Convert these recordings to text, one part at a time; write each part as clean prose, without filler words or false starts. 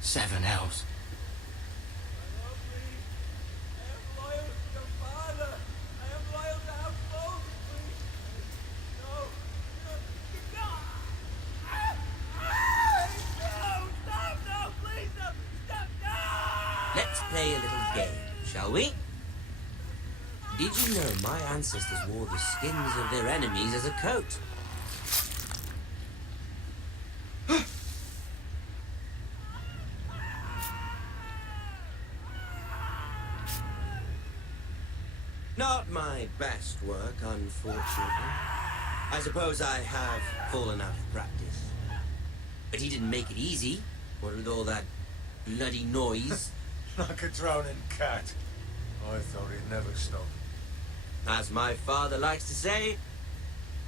Seven elves. Let's play a little game, shall we? Did you know my ancestors wore the skins of their enemies as a coat? Not my best work, unfortunately. I suppose I have fallen out of practice. But he didn't make it easy, what with all that bloody noise. Like a drowning cat. I thought he'd never stop. As my father likes to say,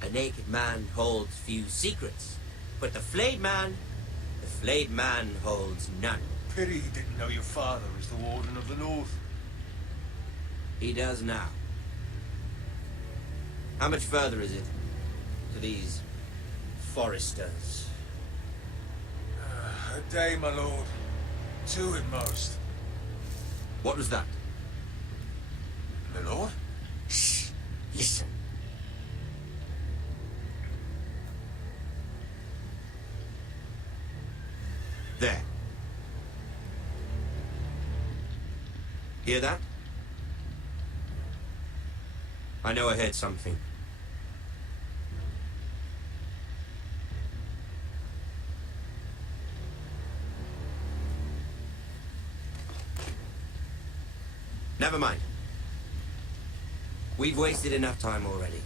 a naked man holds few secrets. But the flayed man holds none. Pity he didn't know your father was the Warden of the North. He does now. How much further is it to these Forresters? A day, my lord. 2 at most. What was that? My lord? Shh! Listen. There. Hear that? I know I heard something. Never mind. We've wasted enough time already.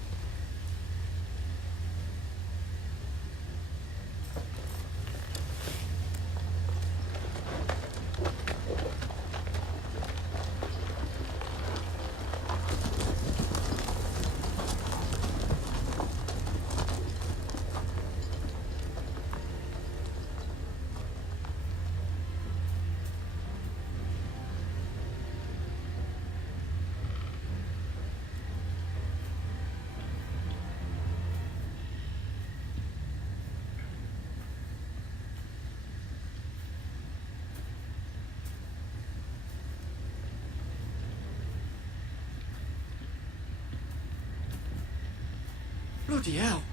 Bloody hell.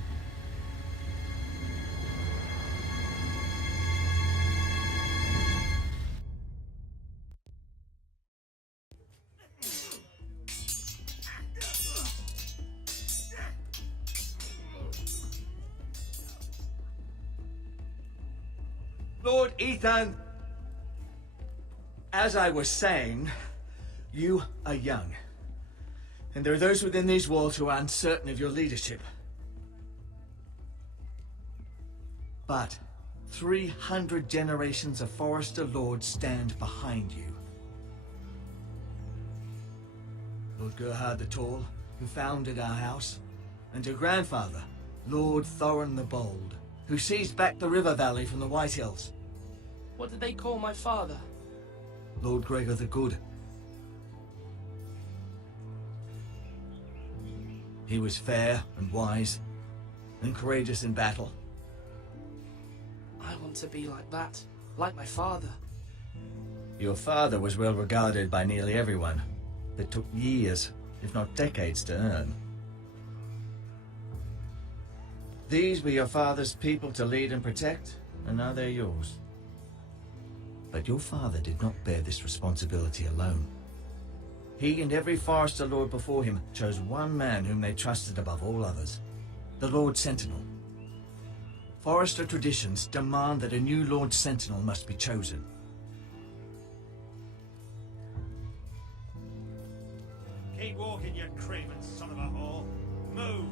Lord Ethan, as I was saying, you are young. And there are those within these walls who are uncertain of your leadership. But 300 generations of Forrester lords stand behind you. Lord Gerhard the Tall, who founded our house, and your grandfather, Lord Thorin the Bold, who seized back the river valley from the White Hills. What did they call my father? Lord Gregor the Good. He was fair and wise, and courageous in battle. I want to be like that, like my father. Your father was well regarded by nearly everyone, but took years, if not decades, to earn. These were your father's people to lead and protect, and now they're yours. But your father did not bear this responsibility alone. He and every Forrester lord before him chose one man whom they trusted above all others, the Lord Sentinel. Forrester traditions demand that a new Lord Sentinel must be chosen. Keep walking, you craven son of a whore. Move!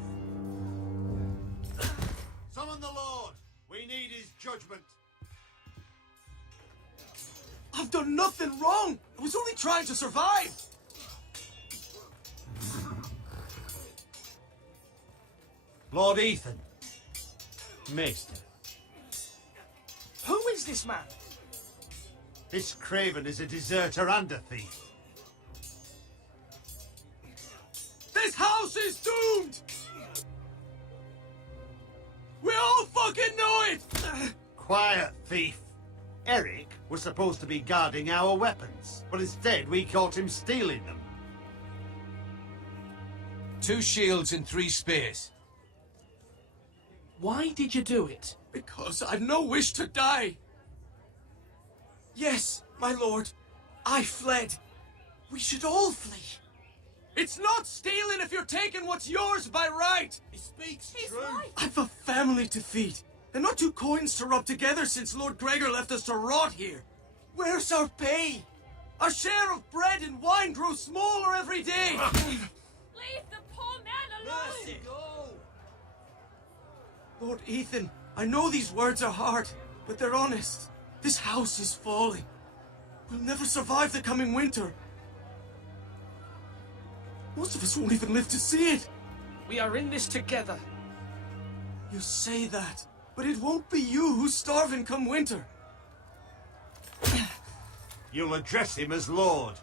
Summon the Lord! We need his judgment. I've done nothing wrong! I was only trying to survive! Lord Ethan. Maester. Who is this man? This craven is a deserter and a thief. This house is doomed! fucking knew it! Quiet, thief. Eric was supposed to be guarding our weapons, but instead we caught him stealing them. 2 shields and 3 spears. Why did you do it? Because I've no wish to die. Yes, my lord. I fled. We should all flee. It's not stealing if you're taking what's yours by right. He speaks He's true. right. I've a family to feed, and not 2 coins to rub together since Lord Gregor left us to rot here. Where's our pay? Our share of bread and wine grows smaller every day. Leave the poor man alone. Mercy, go. Lord Ethan, I know these words are hard, but they're honest. This house is falling. We'll never survive the coming winter. Most of us won't even live to see it. We are in this together. You say that, but it won't be you who's starving come winter. You'll address him as Lord.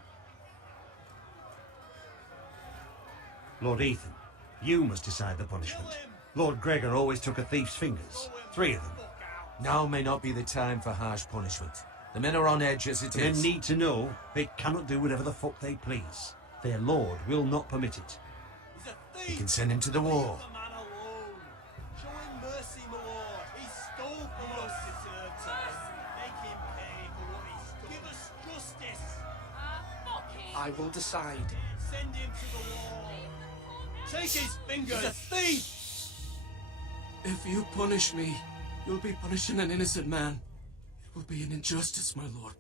Lord Ethan, you must decide the punishment. Lord Gregor always took a thief's fingers. 3 of them. Now may not be the time for harsh punishment. The men are on edge as it The men is. need to know they cannot do whatever the fuck they please. Their lord will not permit it. He's a thief. You can send him to the war. Leave the man alone. Show him mercy, my lord. He stole from us. Deserved it. Make him pay for what he stole. Give us justice. Fuck him. I will decide. Send him to the wall. Leave the poor man Take his fingers. He's a thief. If you punish me, you'll be punishing an innocent man. It will be an injustice, my lord.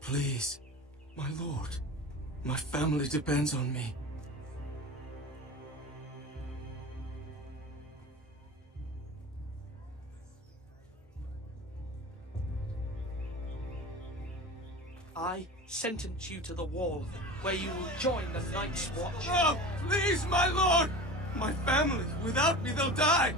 Please, my lord. My family depends on me. I sentence you to the wall, where you will join the Night's Watch. No, please, my lord! My family, without me, they'll die!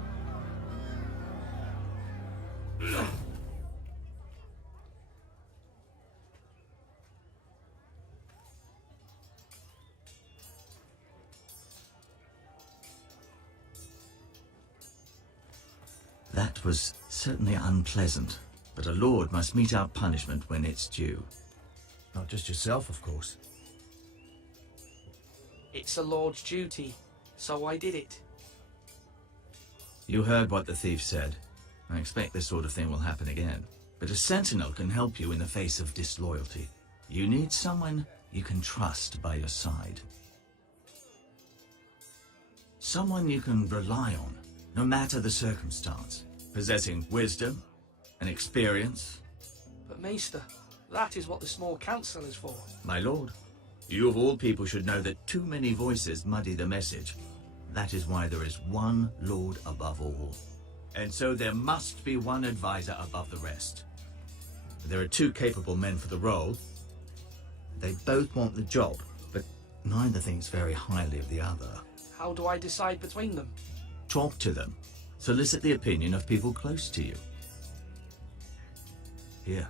That was certainly unpleasant, but a lord must mete out punishment when it's due. Not just yourself, of course. It's a lord's duty, so I did it. You heard what the thief said. I expect this sort of thing will happen again. But a sentinel can help you in the face of disloyalty. You need someone you can trust by your side. Someone you can rely on, no matter the circumstance. Possessing wisdom and experience. But Maester, that is what the small council is for. My lord, you of all people should know that too many voices muddy the message. That is why there is one lord above all. And so there must be one advisor above the rest. There are 2 capable men for the role. They both want the job, but neither thinks very highly of the other. How do I decide between them? Talk to them. Solicit the opinion of people close to you. Here,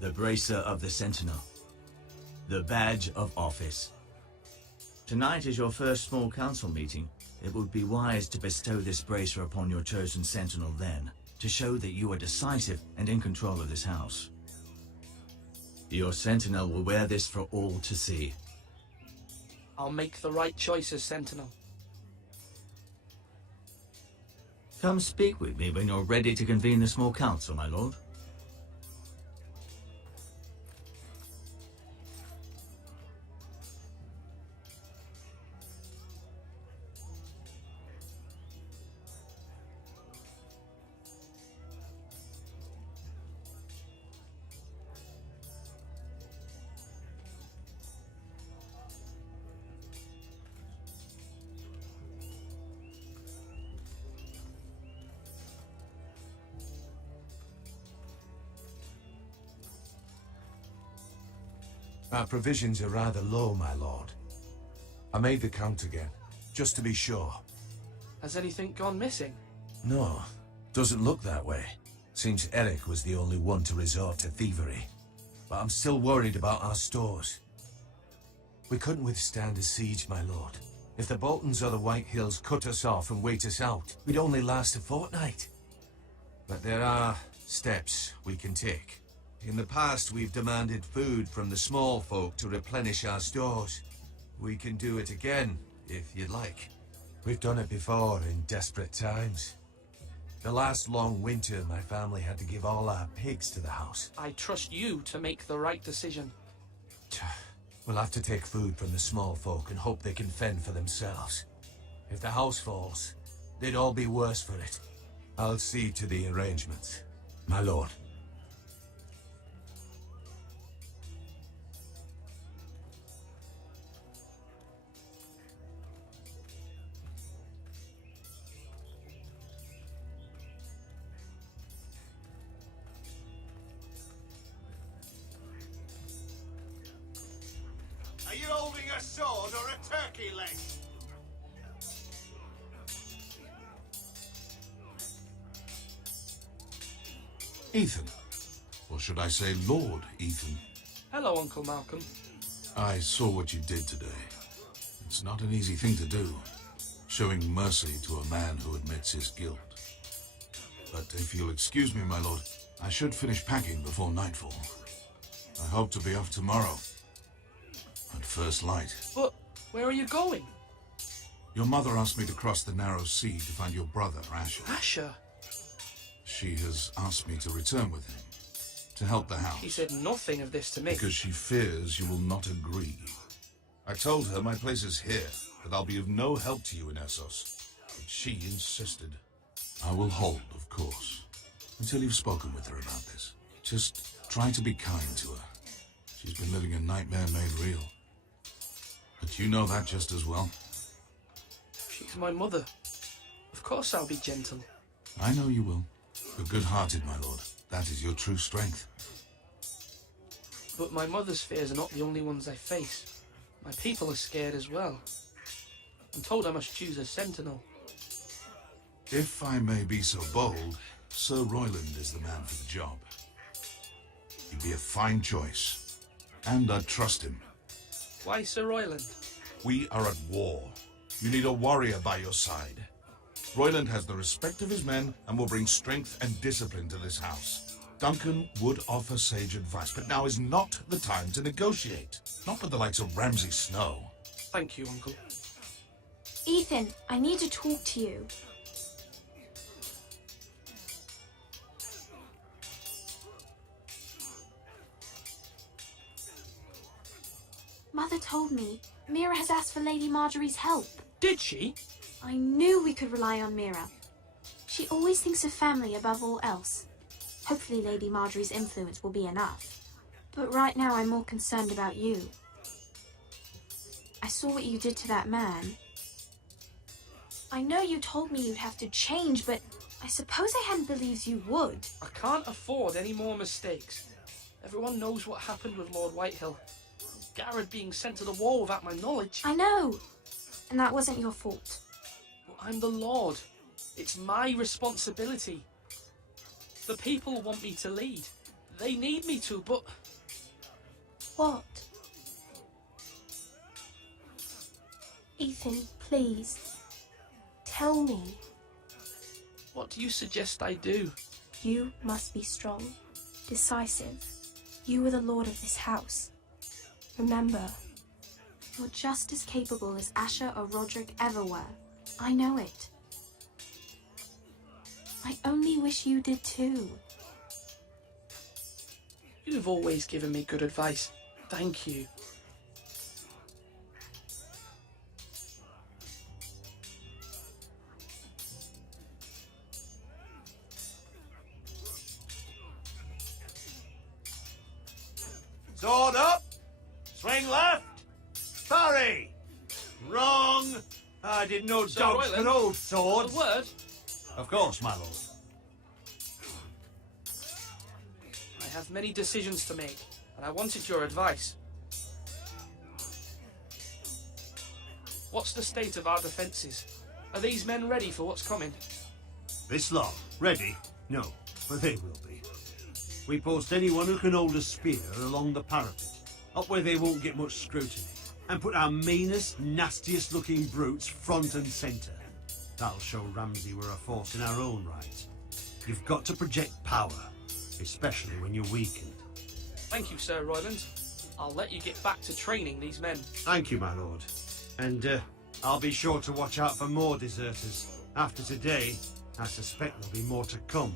the bracer of the Sentinel. The badge of office. Tonight is your first small council meeting. It would be wise to bestow this bracer upon your chosen Sentinel then, to show that you are decisive and in control of this house. Your Sentinel will wear this for all to see. I'll make the right choice as Sentinel. Come speak with me when you're ready to convene the small council, my lord. Our provisions are rather low, my lord. I made the count again, just to be sure. Has anything gone missing? No, doesn't look that way. Seems Eric was the only one to resort to thievery. But I'm still worried about our stores. We couldn't withstand a siege, my lord. If the Boltons or the White Hills cut us off and wait us out, we'd only last a fortnight. But there are steps we can take. In the past, we've demanded food from the small folk to replenish our stores. We can do it again, if you'd like. We've done it before in desperate times. The last long winter, my family had to give all our pigs to the house. I trust you to make the right decision. We'll have to take food from the small folk and hope they can fend for themselves. If the house falls, they'd all be worse for it. I'll see to the arrangements, my lord. Are you holding a sword or a turkey leg? Ethan. Or should I say Lord Ethan? Hello, Uncle Malcolm. I saw what you did today. It's not an easy thing to do, showing mercy to a man who admits his guilt. But if you'll excuse me, my lord, I should finish packing before nightfall. I hope to be off tomorrow. At first light. But where are you going? Your mother asked me to cross the narrow sea to find your brother, Asher. Asher? She has asked me to return with him, to help the house. She said nothing of this to me. Because she fears you will not agree. I told her my place is here, that I'll be of no help to you in Essos. But she insisted. I will hold, of course, until you've spoken with her about this. Just try to be kind to her. She's been living a nightmare made real. But you know that just as well. She's my mother. Of course I'll be gentle. I know you will. You're good-hearted, my lord. That is your true strength. But my mother's fears are not the only ones I face. My people are scared as well. I'm told I must choose a sentinel. If I may be so bold, Sir Royland is the man for the job. He'd be a fine choice. And I'd trust him. Why Sir Royland? We are at war. You need a warrior by your side. Royland has the respect of his men and will bring strength and discipline to this house. Duncan would offer sage advice, but now is not the time to negotiate. Not with the likes of Ramsay Snow. Thank you, Uncle. Ethan, I need to talk to you. Mother told me Mira has asked for Lady Marjorie's help. Did she? I knew we could rely on Mira. She always thinks of family above all else. Hopefully Lady Marjorie's influence will be enough. But right now I'm more concerned about you. I saw what you did to that man. I know you told me you'd have to change, but I suppose I hadn't believed you would. I can't afford any more mistakes. Everyone knows what happened with Lord Whitehill. Garrett being sent to the wall without my knowledge. I know. And that wasn't your fault. But I'm the Lord. It's my responsibility. The people want me to lead. They need me to, but... What? Ethan, please. Tell me. What do you suggest I do? You must be strong, decisive. You are the lord of this house. Remember, you're just as capable as Asher or Roderick ever were. I know it. I only wish you did too. You've always given me good advice. Thank you. Sword up! Swing left! Parry! Wrong! I didn't know Sir dogs Royland, could hold A swords. word? Of course, my lord. I have many decisions to make, and I wanted your advice. What's the state of our defences? Are these men ready for what's coming? This lot, ready? No, but they will be. We post anyone who can hold a spear along the parapet, up where they won't get much scrutiny. and put our meanest, nastiest looking brutes front and centre. That'll show Ramsay we're a force in our own right. You've got to project power, especially when you're weakened. Thank you, Sir Royland. I'll let you get back to training these men. Thank you, my lord. And I'll be sure to watch out for more deserters. After today, I suspect there'll be more to come.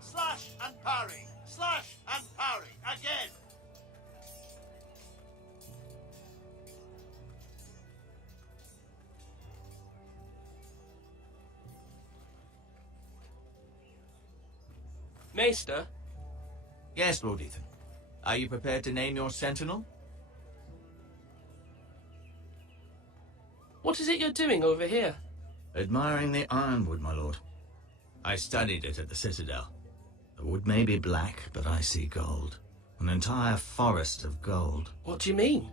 Slash and parry! Slash and parry! Again! Maester, Yes, Lord Ethan. Are you prepared to name your sentinel? what is it you're doing over here? Admiring the Ironwood, my lord. I studied it at the Citadel. The wood may be black, but I see gold. An entire forest of gold. What do you mean?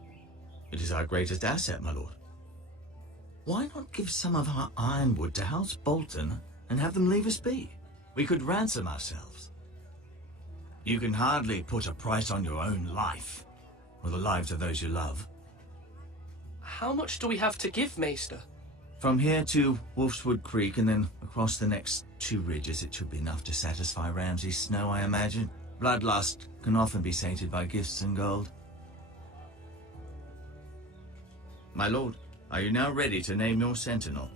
It is our greatest asset, my lord. Why not give some of our ironwood to House Bolton and have them leave us be? We could ransom ourselves. You can hardly put a price on your own life, or the lives of those you love. How much do we have to give, Maester? From here to Wolfswood Creek and then across the next 2 ridges, it should be enough to satisfy Ramsay Snow, I imagine. Bloodlust can often be sated by gifts and gold. My lord, are you now ready to name your sentinel?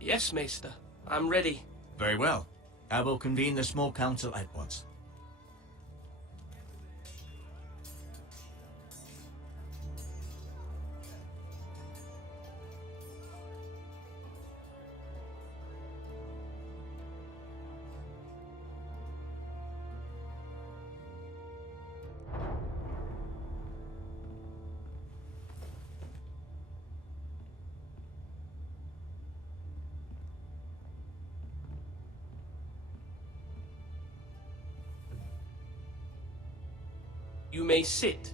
Yes, Maester. I'm ready. Very well. I will convene the small council at once. You may sit.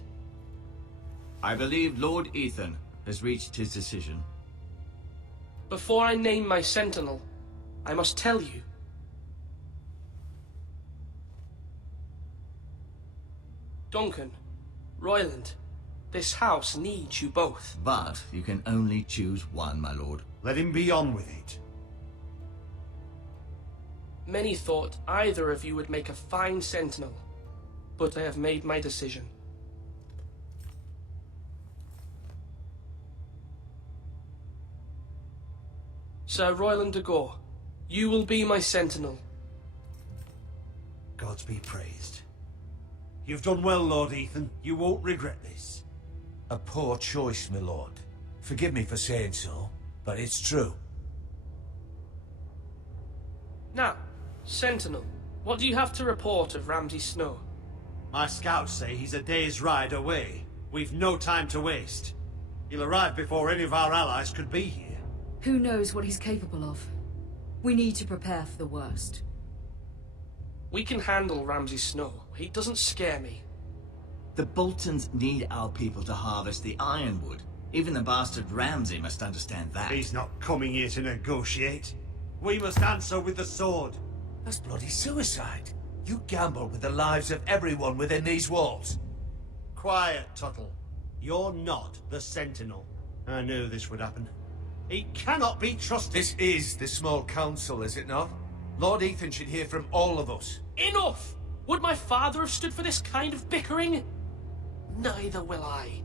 I believe Lord Ethan has reached his decision. Before I name my sentinel, I must tell you. Duncan, Royland, this house needs you both. But you can only choose one, my lord. Let him be on with it. Many thought either of you would make a fine sentinel, but I have made my decision. Sir Royland de Gore, you will be my sentinel. Gods be praised. You've done well, Lord Ethan. You won't regret this. A poor choice, my lord. Forgive me for saying so, but it's true. Now, sentinel, what do you have to report of Ramsay Snow? My scouts say he's a day's ride away. We've no time to waste. He'll arrive before any of our allies could be here. Who knows what he's capable of? We need to prepare for the worst. We can handle Ramsay Snow. He doesn't scare me. The Boltons need our people to harvest the Ironwood. Even the bastard Ramsay must understand that. He's not coming here to negotiate. We must answer with the sword. That's bloody suicide. You gamble with the lives of everyone within these walls. Quiet, Tuttle. You're not the Sentinel. I knew this would happen. He cannot be trusted. This is the small council, is it not? Lord Ethan should hear from all of us. Enough! Would my father have stood for this kind of bickering? Neither will I.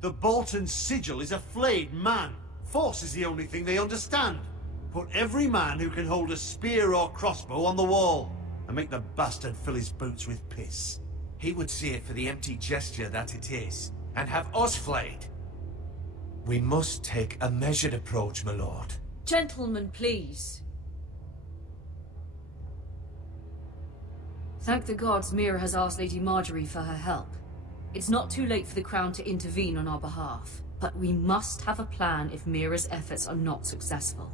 The Bolton sigil is a flayed man. Force is the only thing they understand. Put every man who can hold a spear or crossbow on the wall, and make the bastard fill his boots with piss. He would see it for the empty gesture that it is, and have us flayed. We must take a measured approach, my lord. Gentlemen, please. Thank the gods Mira has asked Lady Marjorie for her help. It's not too late for the Crown to intervene on our behalf, but we must have a plan if Mira's efforts are not successful.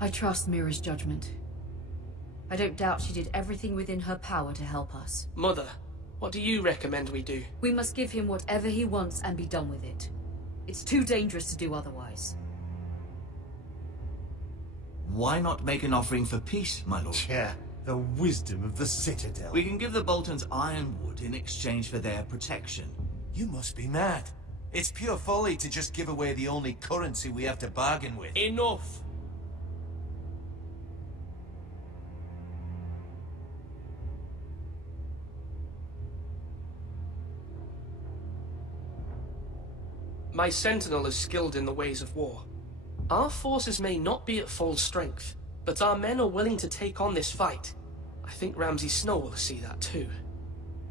I trust Mira's judgment. I don't doubt she did everything within her power to help us. Mother, what do you recommend we do? We must give him whatever he wants and be done with it. It's too dangerous to do otherwise. Why not make an offering for peace, my lord? Yeah, the wisdom of the Citadel. We can give the Boltons Ironwood in exchange for their protection. You must be mad. It's pure folly to just give away the only currency we have to bargain with. Enough! My sentinel is skilled in the ways of war. Our forces may not be at full strength, but our men are willing to take on this fight. I think Ramsay Snow will see that too.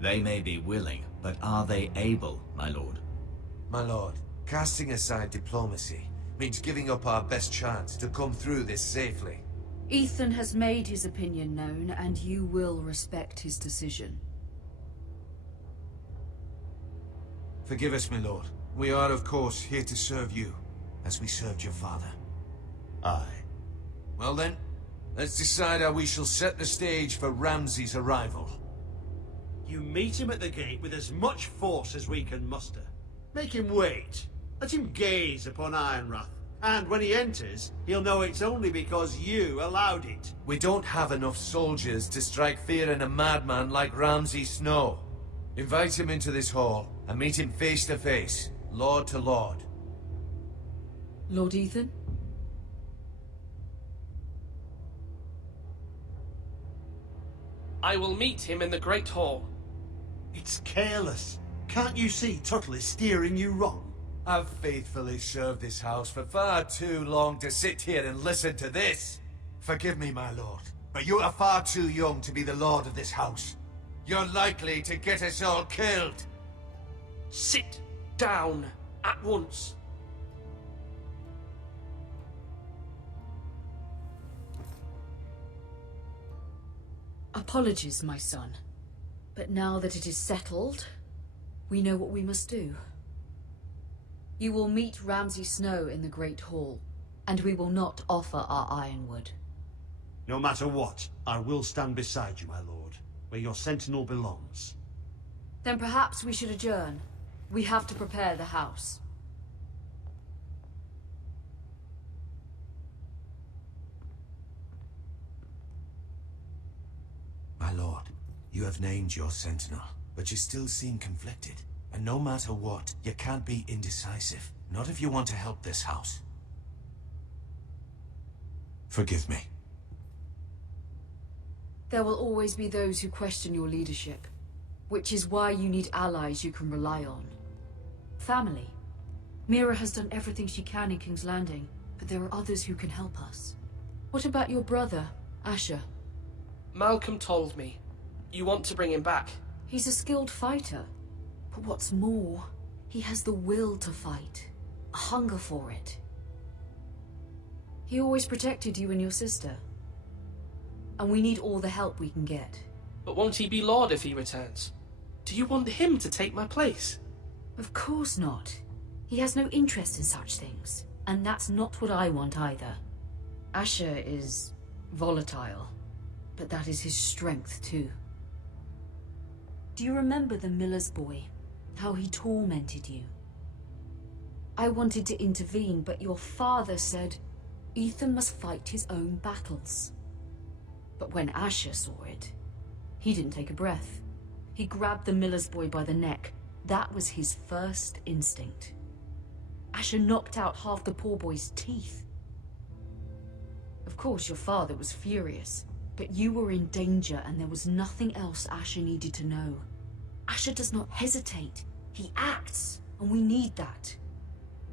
They may be willing, but are they able, my lord? My lord, casting aside diplomacy means giving up our best chance to come through this safely. Ethan has made his opinion known, and you will respect his decision. Forgive us, my lord. We are, of course, here to serve you, as we served your father. Aye. Well then, let's decide how we shall set the stage for Ramsay's arrival. You meet him at the gate with as much force as we can muster. Make him wait. Let him gaze upon Ironrath. And when he enters, he'll know it's only because you allowed it. We don't have enough soldiers to strike fear in a madman like Ramsay Snow. Invite him into this hall, and meet him face to face, lord to lord. Lord Ethan? I will meet him in the Great Hall. It's careless. Can't you see Tuttle is steering you wrong? I've faithfully served this house for far too long to sit here and listen to this. Forgive me, my lord, but you are far too young to be the lord of this house. You're likely to get us all killed. Sit down at once. Apologies, my son. But now that it is settled, we know what we must do. You will meet Ramsay Snow in the Great Hall, and we will not offer our Ironwood. No matter what, I will stand beside you, my lord, where your sentinel belongs. Then perhaps we should adjourn. We have to prepare the house. My lord, you have named your sentinel, but you still seem conflicted. And no matter what, you can't be indecisive. Not if you want to help this house. Forgive me. There will always be those who question your leadership, which is why you need allies you can rely on. Family. Mira has done everything she can in King's Landing, but there are others who can help us. What about your brother, Asher? Malcolm told me. You want to bring him back? He's a skilled fighter. But what's more, he has the will to fight. A hunger for it. He always protected you and your sister. And we need all the help we can get. But won't he be Lord if he returns? Do you want him to take my place? Of course not. He has no interest in such things. And that's not what I want either. Asher is volatile. But that is his strength too. Do you remember the miller's boy? How he tormented you? I wanted to intervene, but your father said Ethan must fight his own battles. But when Asher saw it, he didn't take a breath. He grabbed the miller's boy by the neck. That was his first instinct. Asher knocked out half the poor boy's teeth. Of course, your father was furious, but you were in danger and there was nothing else Asher needed to know. Asher does not hesitate. He acts, and we need that.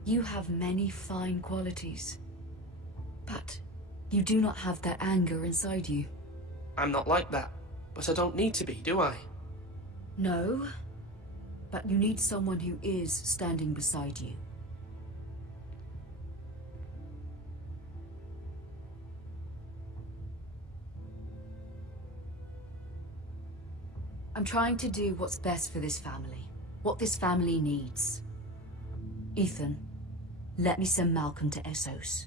You have many fine qualities, but you do not have that anger inside you. I'm not like that, but I don't need to be, do I? No, but you need someone who is standing beside you. I'm trying to do what's best for this family. What this family needs. Ethan, let me send Malcolm to Essos.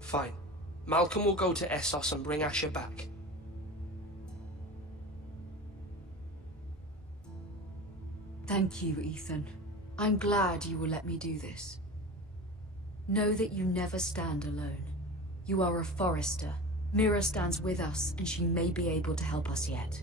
Fine. Malcolm will go to Essos and bring Asher back. Thank you, Ethan. I'm glad you will let me do this. Know that you never stand alone. You are a Forrester. Mira stands with us, and she may be able to help us yet.